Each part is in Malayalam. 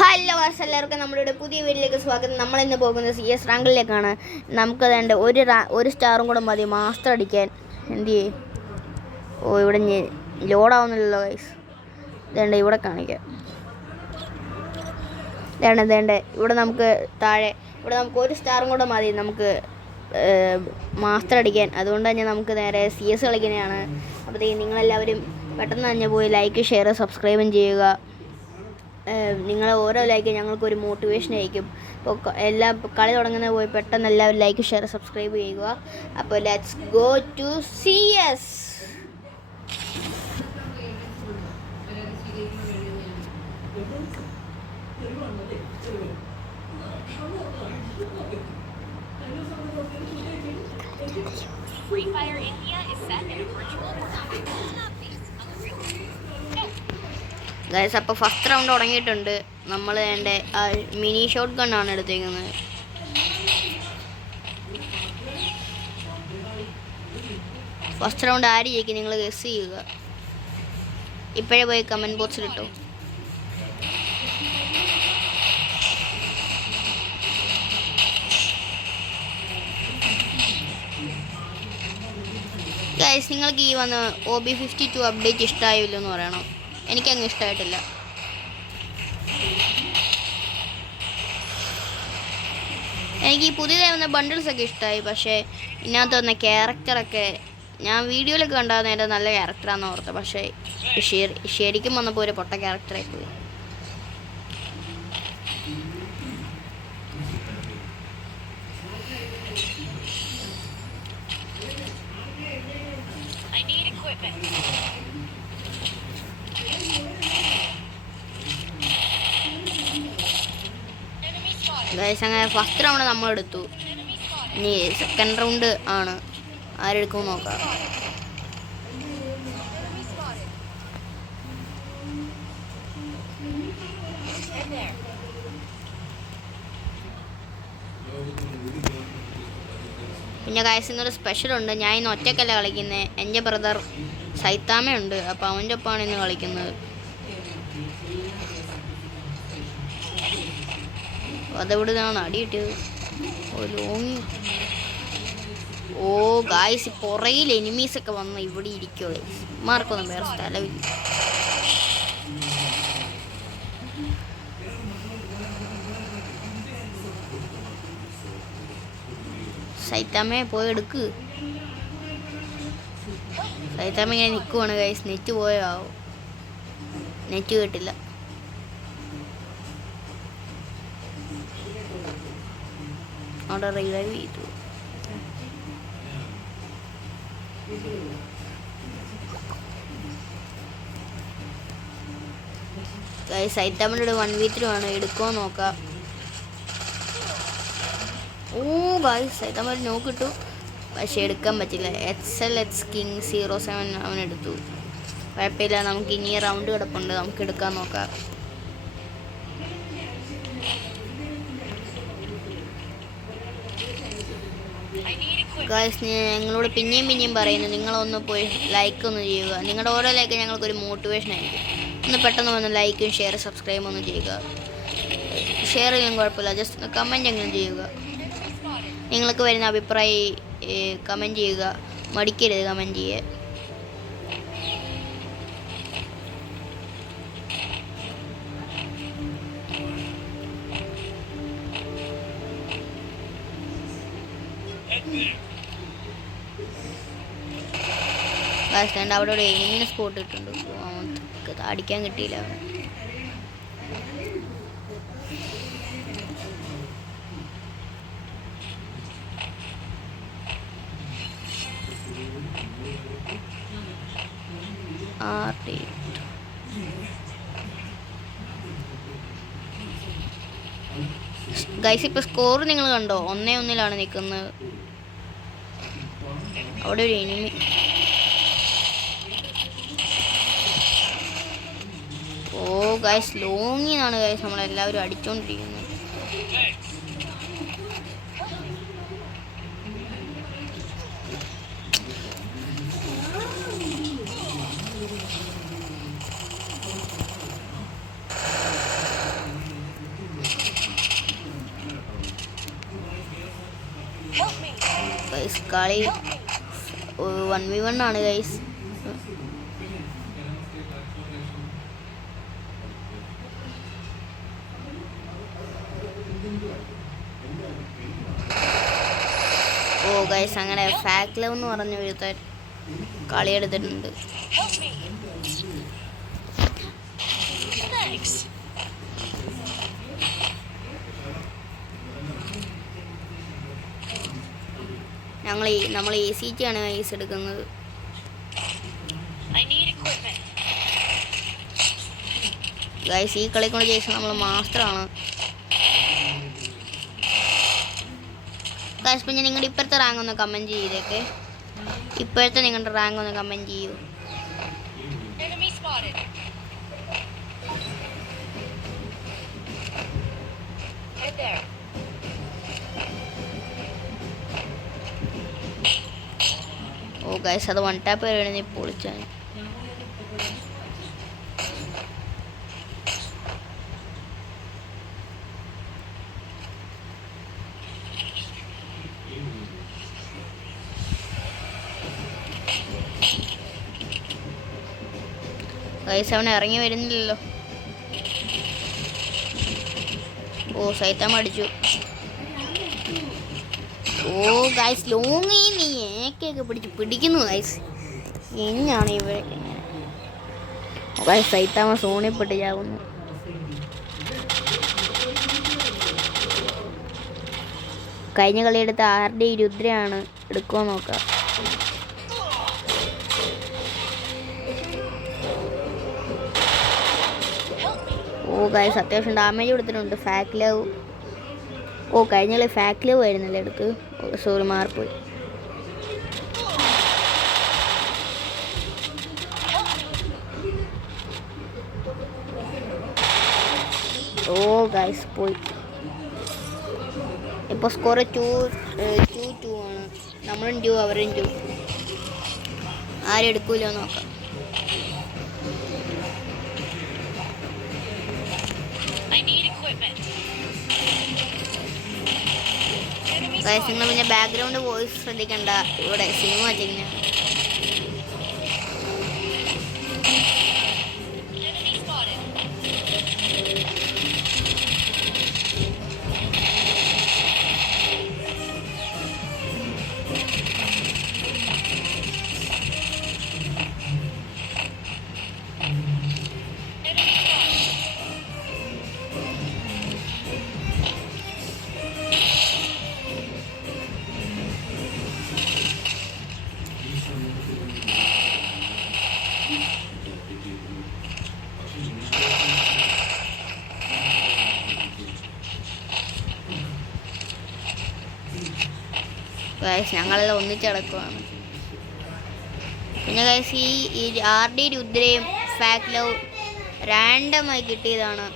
ഹലോ എല്ലാവർക്കും നമ്മുടെ പുതിയ വീഡിയോയിലേക്ക് സ്വാഗതം. നമ്മളിന്ന് പോകുന്നത് CS റാങ്കിലേക്കാണ്. നമുക്ക് വേണ്ട ഒരു സ്റ്റാറും കൂടെ മതി മാസ്റ്റർ അടിക്കാൻ. എന്ത് ചെയ്യേ? ഓ, ഇവിടെ ലോഡാവുന്നില്ലല്ലോ ഗൈസ്. വേണ്ട ഇവിടെ കാണിക്കാം. വേണ്ട ഇവിടെ നമുക്ക് ഇവിടെ നമുക്ക് ഒരു സ്റ്റാറും കൂടെ മതി നമുക്ക് മാസ്റ്റർ അടിക്കാൻ. അതുകൊണ്ട് തന്നെ നമുക്ക് നേരെ CS കളിക്കുന്നതാണ്. അപ്പോഴത്തേക്കും നിങ്ങളെല്ലാവരും പെട്ടെന്ന് തന്നെ പോയി ലൈക്ക്, ഷെയർ, സബ്സ്ക്രൈബും ചെയ്യുക. നിങ്ങളെ ഓരോ ലൈക്ക് ഞങ്ങൾക്കൊരു മോട്ടിവേഷൻ ആയിരിക്കും. അപ്പോൾ കളി തുടങ്ങുന്ന പോയി പെട്ടെന്ന് എല്ലാവരും ലൈക്ക്, ഷെയർ, സബ്സ്ക്രൈബ് ചെയ്യുക. അപ്പോൾ let's go to CS. Free Fire India is set in a virtual world. Guys, അപ്പോൾ ഫസ്റ്റ് റൗണ്ട് തുടങ്ങിയിട്ടുണ്ട്. നമ്മൾ എൻ്റെ മിനി ഷോട്ട് ഗണ്ണാണ് എടുത്തേക്കുന്നത്. ഫസ്റ്റ് റൗണ്ട് ആര് ജയിക്കും നിങ്ങൾ ഗസ് ചെയ്യുക. ഇപ്പോഴേ പോയി കമൻറ്റ് ബോക്സിൽ ഇട്ടു. ഗൈസ്, നിങ്ങൾക്ക് ഈ വന്ന OB52 അപ്ഡേറ്റ് ഇഷ്ടമായില്ലോ എന്ന് പറയണം. എനിക്കങ്ങ് ഇഷ്ടമായിട്ടില്ല. എനിക്ക് ഈ പുതിയതായി വന്ന ബണ്ടിൽസൊക്കെ ഇഷ്ടമായി. പക്ഷേ ഇതിനകത്ത് വന്ന ക്യാരക്ടറൊക്കെ ഞാൻ വീഡിയോയിലൊക്കെ കണ്ടാൽ നേരെ നല്ല ക്യാരക്ടറാണെന്ന് ഓർത്തത്. പക്ഷേ ശരിക്കും വന്നപ്പോൾ ഒരു പൊട്ട ക്യാരക്ടറായി പോയി. ഗൈസ്, അങ്ങനെ ഫസ്റ്റ് റൗണ്ട് നമ്മളെടുത്തു. ഇനി സെക്കൻഡ് റൗണ്ട് ആണ്. ആരെടുക്കുമെന്ന് നോക്കാം. പിന്നെ ഗൈസ്, ഇന്നൊരു സ്പെഷ്യലുണ്ട്. ഞാൻ ഇന്ന് ഒറ്റയ്ക്കല്ല കളിക്കുന്നത്. എൻ്റെ ബ്രദർ സൈത്താമയുണ്ട്. അപ്പോൾ അവൻ്റെ ഒപ്പമാണ് ഇന്ന് കളിക്കുന്നത്. അതെവിടെ നിന്നാണ് അടി കിട്ടിയത്? ഓ ഗായ്സ്, പുറയിൽ എനിമീസൊക്കെ വന്ന് ഇവിടെ ഇരിക്കുമോ ഗൈസ്? മാർക്കൊന്നും വേറെ സ്ഥലമില്ല. സൈത്താമ്മയെ പോയി എടുക്ക്. സൈത്താമ്മ ഇങ്ങനെ നിൽക്കുവാണ് ഗൈസ്. നെറ്റ് പോയാവോ? നെറ്റ് കേട്ടില്ല. അവിടെ റിവൈവ് ചെയ്തു. സൈറ്റാമിൻ്റെ 1v3 ആണ്. എടുക്കുമോ നോക്കാം. ഓ ഗായ്സ്, സൈറ്റാമ നോക്കിട്ടു. പക്ഷെ എടുക്കാൻ പറ്റില്ല. XLX King 07 അവനെടുത്തു. കുഴപ്പമില്ല, നമുക്ക് ഇനി റൗണ്ട് കിടപ്പുണ്ട്. നമുക്ക് എടുക്കാൻ നോക്കാം. ഗായ്സ്, ഞങ്ങളോട് പിന്നെയും പറയുന്നു, നിങ്ങളൊന്ന് പോയി ലൈക്ക് ഒന്ന് ചെയ്യുക. നിങ്ങളുടെ ഓരോ ലൈക്ക് ഞങ്ങൾക്കൊരു മോട്ടിവേഷൻ ആയിരിക്കും. ഒന്ന് പെട്ടെന്ന് വന്ന് ലൈക്കും ഷെയർ സബ്സ്ക്രൈബ് ഒന്നും ചെയ്യുക. ഷെയർ ചെയ്യാൻ കുഴപ്പമില്ല, ജസ്റ്റ് ഒന്ന് കമൻറ്റ് എങ്കിലും ചെയ്യുക. നിങ്ങൾക്ക് വരുന്ന അഭിപ്രായം കമൻറ്റ് ചെയ്യുക. മടിക്കരുത് കമൻറ്റ് ചെയ്യുക. ലാസ്റ്റ് അവിടെ ഒരു എനിമിനെ സ്പോട്ട് ഇട്ടുണ്ട്. അടിക്കാൻ കിട്ടിയില്ല. ഗൈസ്, ഇപ്പോൾ സ്കോർ നിങ്ങൾ കണ്ടോ? 1-1 നിൽക്കുന്നത്. അവിടെ ഒരു എനിമി. ഓ ഗൈസ്, ലോങ്ങിനാണ് ഗൈസ് നമ്മളെല്ലാവരും അടിച്ചോണ്ടിരിക്കുന്നത്. ഗൈസ് കളി 1v1 ആണ് ഗൈസ്. ഓ ഗൈസ് അങ്ങനെ ഫാക്ലവ് എന്ന് പറഞ്ഞ ഒരുത്തൻ കളിയെടുത്തിട്ടുണ്ട്. നമ്മൾ ACT ആണ് ഗൈസ് എടുക്കുന്നത്. ഗൈസ് ഈ കളിക്കൊണ്ട് ശേഷം നമ്മൾ മാസ്റ്ററാണ് ഗൈസ്. പിന്നെ നിങ്ങളുടെ ഇപ്പോഴത്തെ റാങ്ക് ഒന്ന് കമൻറ്റ് ചെയ്തേക്കെ. ഇപ്പോഴത്തെ നിങ്ങളുടെ റാങ്ക് ഒന്ന് കമൻറ്റ് ചെയ്യൂ. ഓ ഗൈസ് അത് 1 ടാപ്പ് വരുന്നത് പൊളിച്ചാൽ. ഗൈസ് അവൻ ഇറങ്ങി വരുന്നില്ലല്ലോ. ഓ സൈത്താമ അടിച്ചു. ഓ ഗൈസ് ലോങ് നീ ഏക്കൊക്കെ പിടിക്കുന്നു ഗൈസ്. എങ്ങനെയാണ് ഇവരൊക്കെ ഇങ്ങനെ? ഗൈസ് സൈത്താമ സോണിപ്പെട്ട് ചാകുന്നു. കഴിഞ്ഞ കളിയെടുത്ത RD രുദ്രയാണ്. എടുക്കുമോ നോക്കാം. ഓ ഗൈസ് അത്യാവശ്യം ഡാമേജ് കൊടുത്തിട്ടുണ്ട്. ഫാക്ലവ്. ഓ കഴിഞ്ഞ കളി ഫാക്ലവ് ആയിരുന്നല്ലേ എടുക്ക്. സോറി മാറിപ്പോയി. ഓ ഗൈസ് പോയി. ഇപ്പോൾ സ്കോർ 2-2 ആണ്. നമ്മളും 2 അവരും 2. ആരും എടുക്കൂലോ നോക്കാം. ഗൈസ് നിങ്ങൾ പിന്നെ ബാക്ക്ഗ്രൗണ്ട് വോയിസ് ശ്രദ്ധിക്കണ്ട. ഇവിടെ സിനിമ വെച്ചിരിക്കുന്നതാണ്. ഗൈസ് ഞങ്ങളെല്ലാം ഒന്നിച്ചടക്കുവാണ്. പിന്നെ ഗൈസ് ഈ RD രുദ്രയും ഫാക്ലവ് റാൻഡമായി കിട്ടിയതാണ്.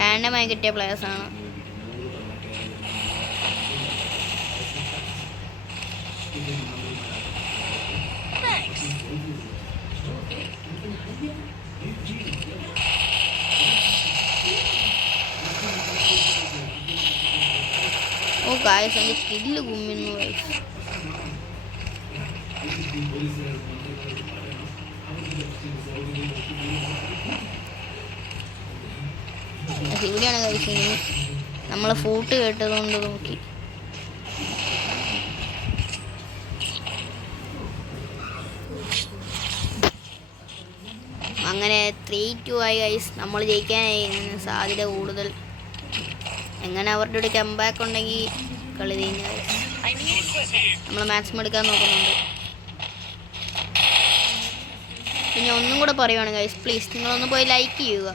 റാൻഡമായി കിട്ടിയ പ്ലേയേഴ്സാണ്. ഓ ഗൈസ് എൻ്റെ സ്കില്ല് കുമ്മിന്നു ഗൈസ്. ഇവിടെയാണ് ഗൈസ് നമ്മൾ ഫൂട്ട് കേട്ടതുകൊണ്ട് നോക്കി. അങ്ങനെ 3-2 ആയി ഗൈസ്. നമ്മൾ ജയിക്കാനായി സാധ്യത കൂടുതൽ. എങ്ങനെ അവരുടെ ഒരു കംബാക്ക് ഉണ്ടെങ്കിൽ കളി കഴിഞ്ഞാൽ നമ്മൾ മാക്സിമം എടുക്കാൻ നോക്കുന്നുണ്ട്. പിന്നെ ഒന്നും കൂടെ പറയുവാണ് ഗൈസ്, പ്ലീസ് നിങ്ങളൊന്ന് പോയി ലൈക്ക് ചെയ്യുക.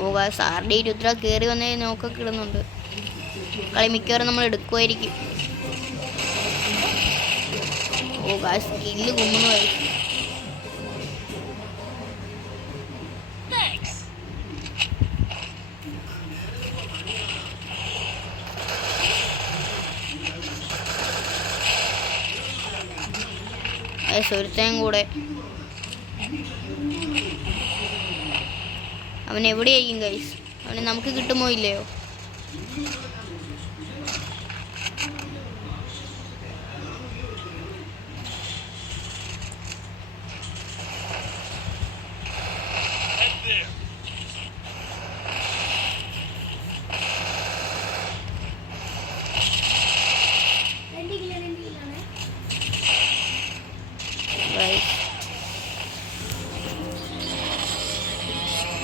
ഓ ഗൈസ് RD രുദ്ര കയറി വന്നേ നോക്കൊക്കെ ഇടുന്നുണ്ട്. കളി മിക്കവാറും നമ്മൾ എടുക്കുമായിരിക്കും. ഓ ഗൈസ് സ്കില്ല് കുമ്മുന്നു ഗൈസ്. ഗൈസ് ഒരുത്തേം കൂടെ. അവൻ എവിടെയായിരിക്കും ഗൈസ്? അവനെ നമുക്ക് കിട്ടുമോ ഇല്ലയോ?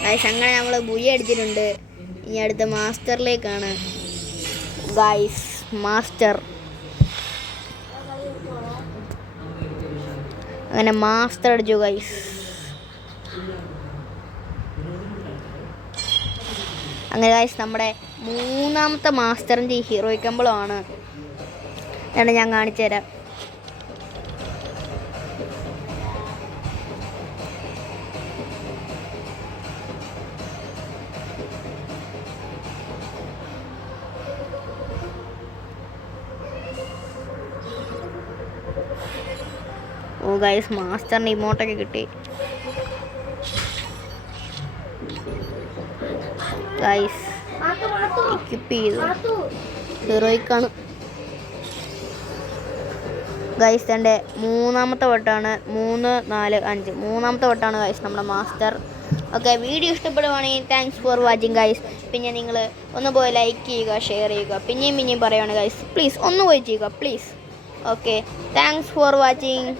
ഗൈസ് അങ്ങനെ നമ്മൾ ബുയ അടിച്ചിട്ടുണ്ട്. ഇനി അടുത്ത മാസ്റ്ററിലേക്കാണ് ഗൈസ്. മാസ്റ്റർ അങ്ങനെ മാസ്റ്റർ അടിച്ചു ഗൈസ്. അങ്ങനെ ഗൈസ് നമ്മുടെ മൂന്നാമത്തെ മാസ്റ്ററിൻ്റെ ഈ ഹീറോയിക് അമ്പലമാണ്. എന്നാണ് ഞാൻ കാണിച്ചു തരാം. ഓ ഗൈസ് മാസ്റ്ററിന് ഇമോട്ടൊക്കെ കിട്ടി ഗൈസ്. എക്വിപ്പ് ചെയ്തു. ഹീറോയിക്കാണ് ഗൈസ്. എൻ്റെ മൂന്നാമത്തെ വട്ടമാണ്. 3, 4, 5 മൂന്നാമത്തെ വട്ടമാണ് ഗൈസ് നമ്മുടെ മാസ്റ്റർ. ഓക്കെ, വീഡിയോ ഇഷ്ടപ്പെടുവാണെങ്കിൽ താങ്ക്സ് ഫോർ വാച്ചിങ് ഗൈസ്. പിന്നെ നിങ്ങൾ ഒന്ന് പോയി ലൈക്ക് ചെയ്യുക, ഷെയർ ചെയ്യുക. പിന്നെയും പറയുകയാണ് ഗൈസ്, പ്ലീസ് ഒന്ന് പോയി ചെയ്യുക please. Okay, thanks for watching.